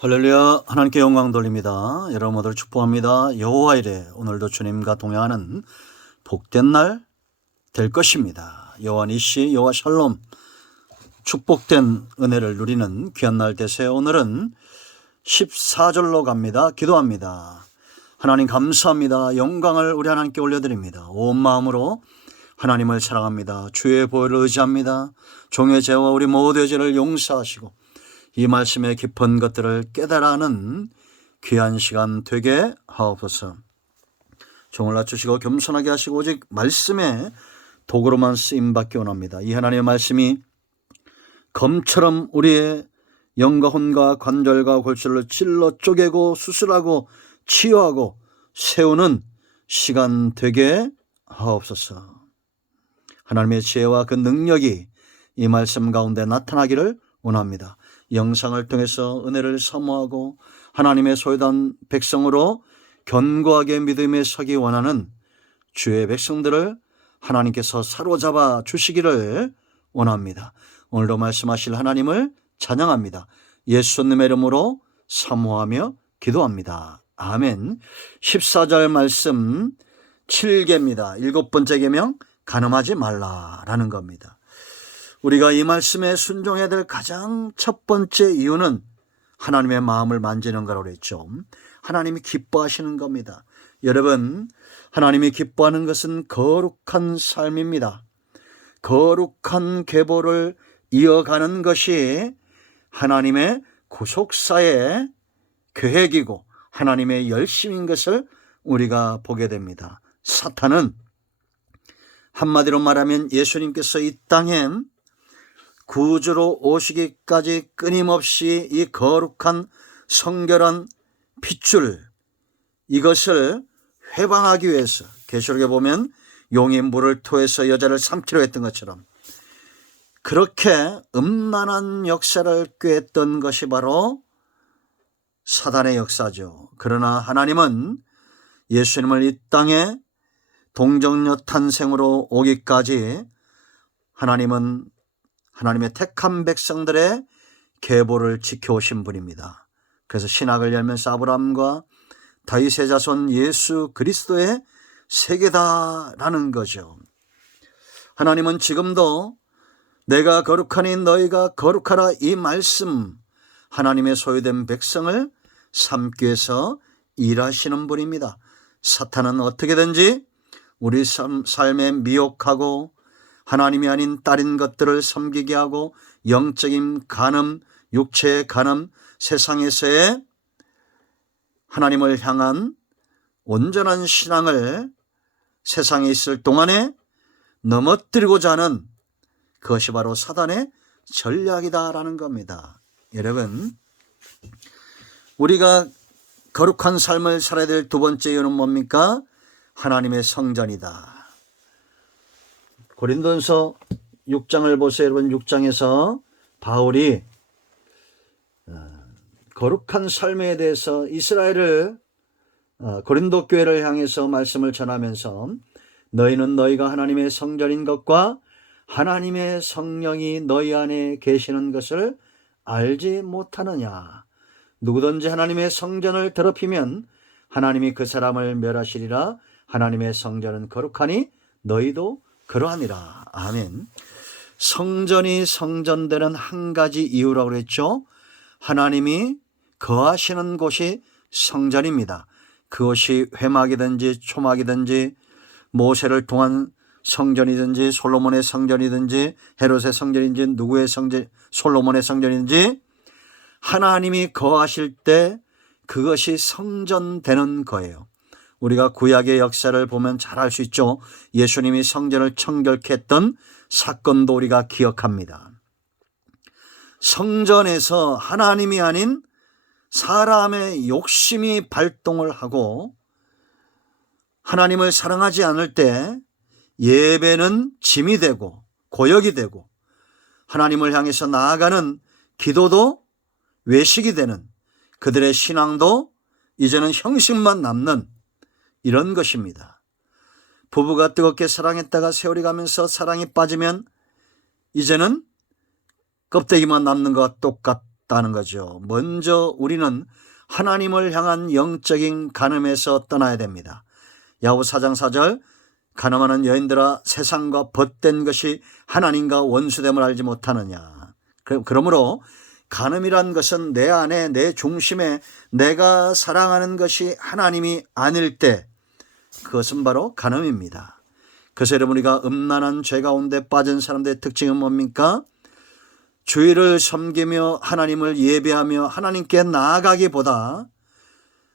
할렐루야. 하나님께 영광 돌립니다. 여러분 모두를 축복합니다. 여호와 이래 오늘도 주님과 동행하는 복된 날 될 것입니다. 여호와 니시, 여호와 샬롬, 축복된 은혜를 누리는 귀한 날 되세요. 오늘은 14절로 갑니다. 기도합니다. 하나님 감사합니다. 영광을 우리 하나님께 올려드립니다. 온 마음으로 하나님을 사랑합니다. 주의 보혈을 의지합니다. 종의 죄와 우리 모두의 죄를 용서하시고 이 말씀의 깊은 것들을 깨달아는 귀한 시간 되게 하옵소서. 종을 낮추시고 겸손하게 하시고 오직 말씀에 도구로만 쓰임받기 원합니다. 이 하나님의 말씀이 검처럼 우리의 영과 혼과 관절과 골수를 찔러 쪼개고 수술하고 치유하고 세우는 시간 되게 하옵소서. 하나님의 지혜와 그 능력이 이 말씀 가운데 나타나기를 원합니다. 영상을 통해서 은혜를 사모하고 하나님의 소유된 백성으로 견고하게 믿음에 서기 원하는 주의 백성들을 하나님께서 사로잡아 주시기를 원합니다. 오늘도 말씀하실 하나님을 찬양합니다. 예수님의 이름으로 사모하며 기도합니다. 아멘. 14절 말씀 7계입니다. 7번째 계명, 간음하지 말라라는 겁니다. 우리가 이 말씀에 순종해야 될 가장 첫 번째 이유는 하나님의 마음을 만지는 거라고 했죠. 하나님이 기뻐하시는 겁니다. 여러분, 하나님이 기뻐하는 것은 거룩한 삶입니다. 거룩한 계보를 이어가는 것이 하나님의 구속사의 계획이고 하나님의 열심인 것을 우리가 보게 됩니다. 사탄은 한마디로 말하면 예수님께서 이 땅에 구주로 오시기까지 끊임없이 이 거룩한 성결한 핏줄, 이것을 회방하기 위해서, 계시록에 보면 용이 물을 토해서 여자를 삼키려 했던 것처럼 그렇게 음란한 역사를 꾀했던 것이 바로 사단의 역사죠. 그러나 하나님은 예수님을 이 땅에 동정녀 탄생으로 오기까지 하나님은 하나님의 택한 백성들의 계보를 지켜오신 분입니다. 그래서 신학을 열면서 아브라함과 다윗의 자손 예수 그리스도의 세계다라는 거죠. 하나님은 지금도 내가 거룩하니 너희가 거룩하라, 이 말씀, 하나님의 소유된 백성을 삼기 위해서 일하시는 분입니다. 사탄은 어떻게든지 우리 삶에 미혹하고 하나님이 아닌 다른 것들을 섬기게 하고 영적인 간음, 육체의 간음, 세상에서의 하나님을 향한 온전한 신앙을 세상에 있을 동안에 넘어뜨리고자 하는 그것이 바로 사단의 전략이다라는 겁니다. 여러분, 우리가 거룩한 삶을 살아야 될 두 번째 이유는 뭡니까? 하나님의 성전이다. 고린도전서 6장을 보세요. 여러분, 6장에서 바울이 거룩한 삶에 대해서 이스라엘을 고린도 교회를 향해서 말씀을 전하면서 너희는 너희가 하나님의 성전인 것과 하나님의 성령이 너희 안에 계시는 것을 알지 못하느냐. 누구든지 하나님의 성전을 더럽히면 하나님이 그 사람을 멸하시리라. 하나님의 성전은 거룩하니 너희도 그러하니라. 아멘. 성전이 성전되는 한 가지 이유라고 그랬죠. 하나님이 거하시는 곳이 성전입니다. 그것이 회막이든지 초막이든지 모세를 통한 성전이든지 솔로몬의 성전이든지 헤롯의 성전이든지 누구의 성전, 솔로몬의 성전이든지 하나님이 거하실 때 그것이 성전되는 거예요. 우리가 구약의 역사를 보면 잘 알 수 있죠. 예수님이 성전을 청결케 했던 사건도 우리가 기억합니다. 성전에서 하나님이 아닌 사람의 욕심이 발동을 하고 하나님을 사랑하지 않을 때 예배는 짐이 되고 고역이 되고 하나님을 향해서 나아가는 기도도 외식이 되는, 그들의 신앙도 이제는 형식만 남는 이런 것입니다. 부부가 뜨겁게 사랑했다가 세월이 가면서 사랑이 빠지면 이제는 껍데기만 남는 것과 없다는 거죠. 먼저 우리는 하나님을 향한 영적인 간음에서 떠나야 됩니다. 야고보 4장 4절 간음하는 여인들아 세상과 벗된 것이 하나님과 원수됨을 알지 못하느냐. 그러므로 간음이란 것은 내 안에 내 중심에 내가 사랑하는 것이 하나님이 아닐 때 그것은 바로 간음입니다. 그래서 여러분 우리가 음란한 죄 가운데 빠진 사람들의 특징은 뭡니까? 주의를 섬기며 하나님을 예배하며 하나님께 나아가기보다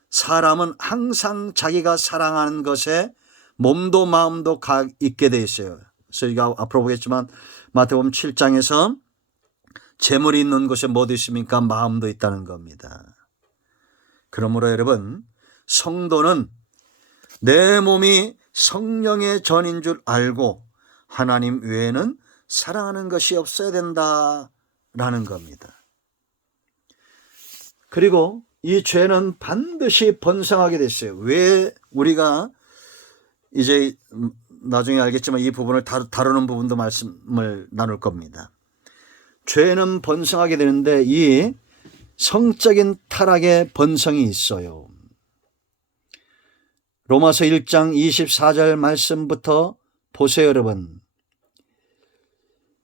사람은 항상 자기가 사랑하는 것에 몸도 마음도 가 있게 돼 있어요. 그래서 우리가 앞으로 보겠지만 마태복음 7장에서 재물이 있는 곳에 뭐도 있습니까? 마음도 있다는 겁니다. 그러므로 여러분 성도는 내 몸이 성령의 전인 줄 알고 하나님 외에는 사랑하는 것이 없어야 된다라는 겁니다. 그리고 이 죄는 반드시 번성하게 됐어요. 왜 우리가 이제 나중에 알겠지만 이 부분을 다루는 부분도 말씀을 나눌 겁니다. 죄는 번성하게 되는데 이 성적인 타락의 번성이 있어요. 로마서 1장 24절 말씀부터 보세요, 여러분.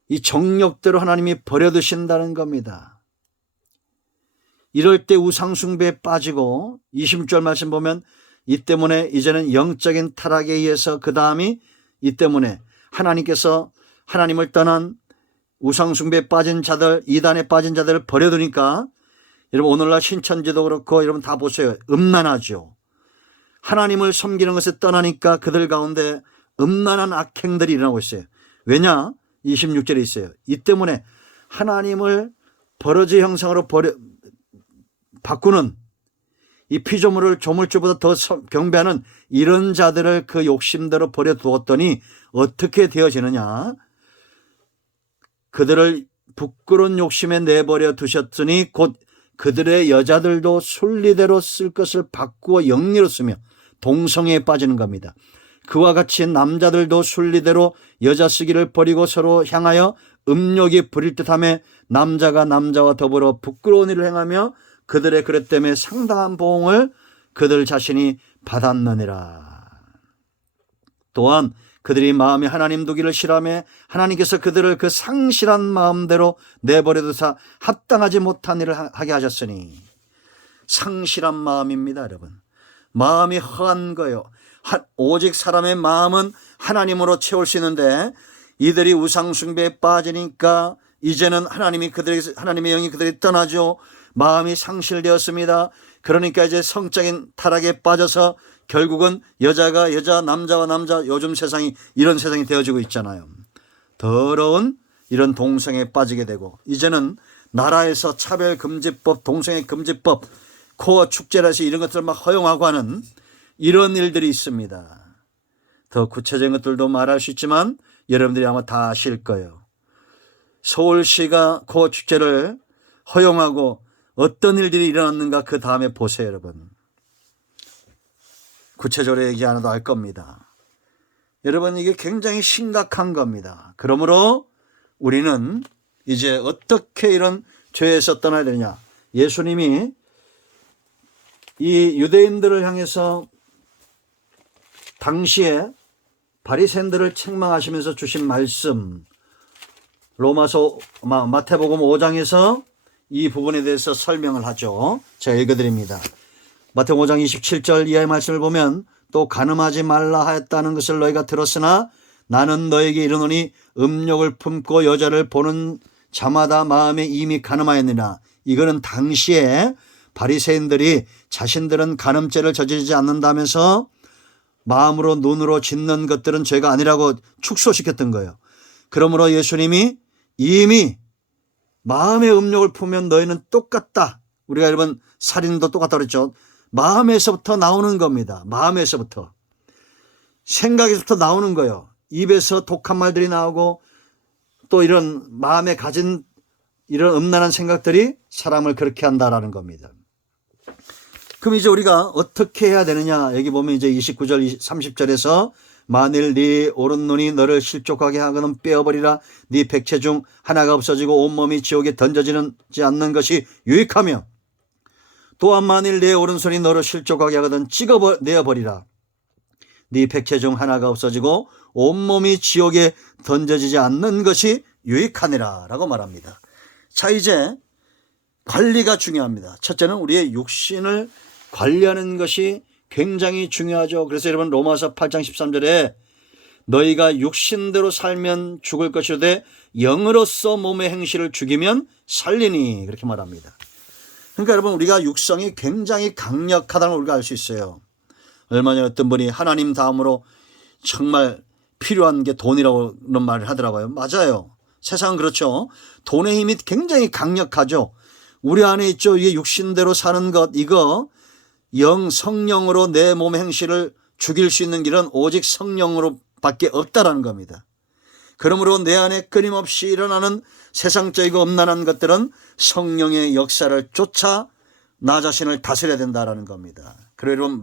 이 정욕대로 하나님이 버려두신다는 겁니다. 이럴 때 우상숭배에 빠지고 26절 말씀 보면 이 때문에 이제는 영적인 타락에 의해서 그 다음이 이 때문에 하나님께서 하나님을 떠난 우상숭배에 빠진 자들, 이단에 빠진 자들을 버려두니까 여러분 오늘날 신천지도 그렇고 여러분 다 보세요. 음란하죠. 하나님을 섬기는 것에 떠나니까 그들 가운데 음란한 악행들이 일어나고 있어요. 왜냐? 26절에 있어요. 이 때문에 하나님을 버러지 형상으로 바꾸는 이 피조물을 조물주보다 더 경배하는 이런 자들을 그 욕심대로 버려두었더니 어떻게 되어지느냐? 그들을 부끄러운 욕심에 내버려 두셨으니 곧 그들의 여자들도 순리대로 쓸 것을 바꾸어 영리로 쓰며 동성애에 빠지는 겁니다. 그와 같이 남자들도 순리대로 여자 쓰기를 버리고 서로 향하여 음욕이 부릴 듯하며 남자가 남자와 더불어 부끄러운 일을 행하며 그들의 그릇 때문에 상당한 보응을 그들 자신이 받았느니라. 또한 그들이 마음에 하나님 두기를 싫어하며 하나님께서 그들을 그 상실한 마음대로 내버려 두사 합당하지 못한 일을 하게 하셨으니 상실한 마음입니다, 여러분. 마음이 허한 거예요. 오직 사람의 마음은 하나님으로 채울 수 있는데 이들이 우상숭배에 빠지니까 이제는 하나님의 영이 그들이 떠나죠. 마음이 상실되었습니다. 그러니까 이제 성적인 타락에 빠져서 결국은 여자가 여자, 남자와 남자, 요즘 세상이 이런 세상이 되어지고 있잖아요. 더러운 이런 동성애에 빠지게 되고 이제는 나라에서 차별금지법, 동성애금지법, 코어 축제라서 이런 것들을 막 허용하고 하는 이런 일들이 있습니다. 더 구체적인 것들도 말할 수 있지만 여러분들이 아마 다 아실 거예요. 서울시가 코어 축제를 허용하고 어떤 일들이 일어났는가 그 다음에 보세요, 여러분. 구체적으로 얘기 안 해도 알 겁니다. 여러분 이게 굉장히 심각한 겁니다. 그러므로 우리는 이제 어떻게 이런 죄에서 떠나야 되느냐. 예수님이 이 유대인들을 향해서 당시에 바리새인들을 책망하시면서 주신 말씀 마태복음 5장에서 이 부분에 대해서 설명을 하죠. 제가 읽어드립니다. 마태복음 5장 27절 이하의 말씀을 보면 또 간음하지 말라 하였다는 것을 너희가 들었으나 나는 너에게 이르노니 음욕을 품고 여자를 보는 자마다 마음에 이미 간음하였느니라. 이거는 당시에 바리새인들이 자신들은 간음죄를 저지르지 않는다면서 마음으로 눈으로 짓는 것들은 죄가 아니라고 축소시켰던 거예요. 그러므로 예수님이 이미 마음의 음욕을 품으면 너희는 똑같다. 우리가 여러분 살인도 똑같다 그랬죠. 마음에서부터 나오는 겁니다. 마음에서부터. 생각에서부터 나오는 거예요. 입에서 독한 말들이 나오고 또 이런 마음에 가진 이런 음란한 생각들이 사람을 그렇게 한다라는 겁니다. 그럼 이제 우리가 어떻게 해야 되느냐. 여기 보면 이제 29절, 30절에서 만일 네 오른눈이 너를 실족하게 하거든 빼어버리라. 네 백체 중 하나가 없어지고 온몸이 지옥에 던져지지 않는 것이 유익하며, 또한 만일 내 오른손이 너를 실족하게 하거든 찍어내어버리라. 네 백체 중 하나가 없어지고 온몸이 지옥에 던져지지 않는 것이 유익하니라 라고 말합니다. 자, 이제 관리가 중요합니다. 첫째는 우리의 육신을 관리하는 것이 굉장히 중요하죠. 그래서 여러분 로마서 8장 13절에 너희가 육신대로 살면 죽을 것이로되 영으로서 몸의 행실을 죽이면 살리니, 그렇게 말합니다. 그러니까 여러분 우리가 육성이 굉장히 강력하다는 걸 우리가 알 수 있어요. 얼마 전에 어떤 분이 하나님 다음으로 정말 필요한 게 돈이라고는 말을 하더라고요. 맞아요. 세상은 그렇죠. 돈의 힘이 굉장히 강력하죠. 우리 안에 있죠. 이게 육신대로 사는 것, 이거 성령으로 내 몸의 행실을 죽일 수 있는 길은 오직 성령으로 밖에 없다라는 겁니다. 그러므로 내 안에 끊임없이 일어나는 세상적이고 음란한 것들은 성령의 역사를 쫓아 나 자신을 다스려야 된다라는 겁니다. 그러면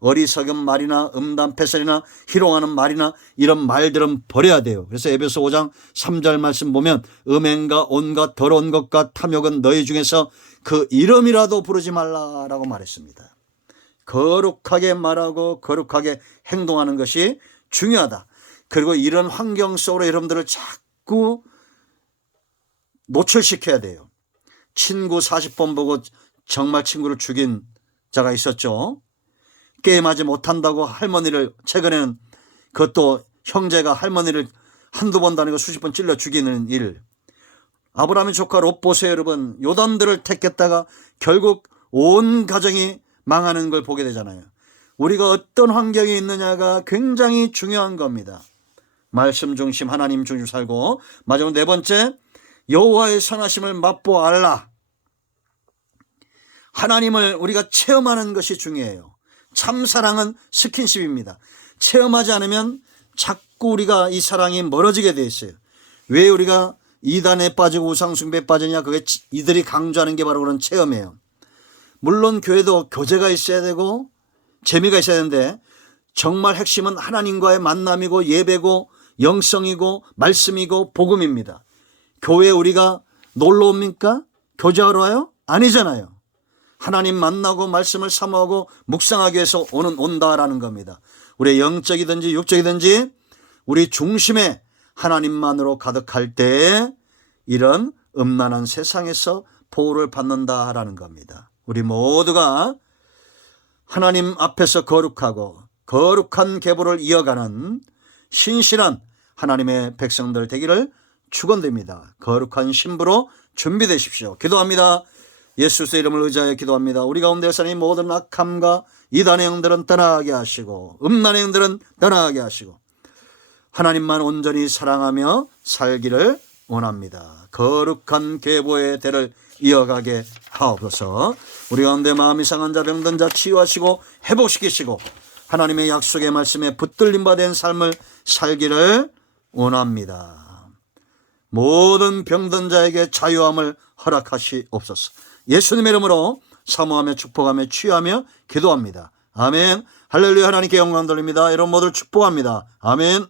어리석은 말이나 음담패설이나 희롱하는 말이나 이런 말들은 버려야 돼요. 그래서 에베소 5장 3절 말씀 보면 음행과 온갖 더러운 것과 탐욕은 너희 중에서 그 이름이라도 부르지 말라라고 말했습니다. 거룩하게 말하고 거룩하게 행동하는 것이 중요하다. 그리고 이런 환경 속으로 여러분들을 자꾸 노출시켜야 돼요. 친구 40번 보고 정말 친구를 죽인 자가 있었죠. 게임하지 못한다고 할머니를, 최근에는 그것도 형제가 할머니를 한두 번도 아니고 수십 번 찔러 죽이는 일. 아브라함의 조카 롯 보세요 여러분. 요단들을 택했다가 결국 온 가정이 망하는 걸 보게 되잖아요. 우리가 어떤 환경에 있느냐가 굉장히 중요한 겁니다. 말씀 중심, 하나님 중심 살고, 마지막 네 번째, 여호와의 선하심을 맛보아 알라. 하나님을 우리가 체험하는 것이 중요해요. 참 사랑은 스킨십입니다. 체험하지 않으면 자꾸 우리가 이 사랑이 멀어지게 돼 있어요. 왜 우리가 이단에 빠지고 우상숭배에 빠지냐? 그게 이들이 강조하는 게 바로 그런 체험이에요. 물론 교회도 교제가 있어야 되고 재미가 있어야 되는데, 정말 핵심은 하나님과의 만남이고 예배고 영성이고 말씀이고 복음입니다. 교회에 우리가 놀러 옵니까? 교제하러 와요? 아니잖아요. 하나님 만나고 말씀을 사모하고 묵상하기 위해서 온다라는 겁니다. 우리의 영적이든지 육적이든지 우리 중심에 하나님만으로 가득할 때 이런 음란한 세상에서 보호를 받는다라는 겁니다. 우리 모두가 하나님 앞에서 거룩하고 거룩한 계보를 이어가는 신실한 하나님의 백성들 되기를 축원드립니다. 거룩한 신부로 준비되십시오. 기도합니다. 예수의 이름을 의지하여 기도합니다. 우리 가운데 사는 모든 악함과 이단의 영들은 떠나게 하시고 음란의 영들은 떠나게 하시고 하나님만 온전히 사랑하며 살기를 원합니다. 거룩한 계보의 대를 이어가게 하옵소서. 우리 가운데 마음이 상한 자 병든 자 치유하시고 회복시키시고 하나님의 약속의 말씀에 붙들림 바 된 삶을 살기를 원합니다. 모든 병든 자에게 자유함을 허락하시옵소서. 예수님의 이름으로 사모하며 축복하며 치유하며 기도합니다. 아멘. 할렐루야. 하나님께 영광 돌립니다. 여러분 모두를 축복합니다. 아멘.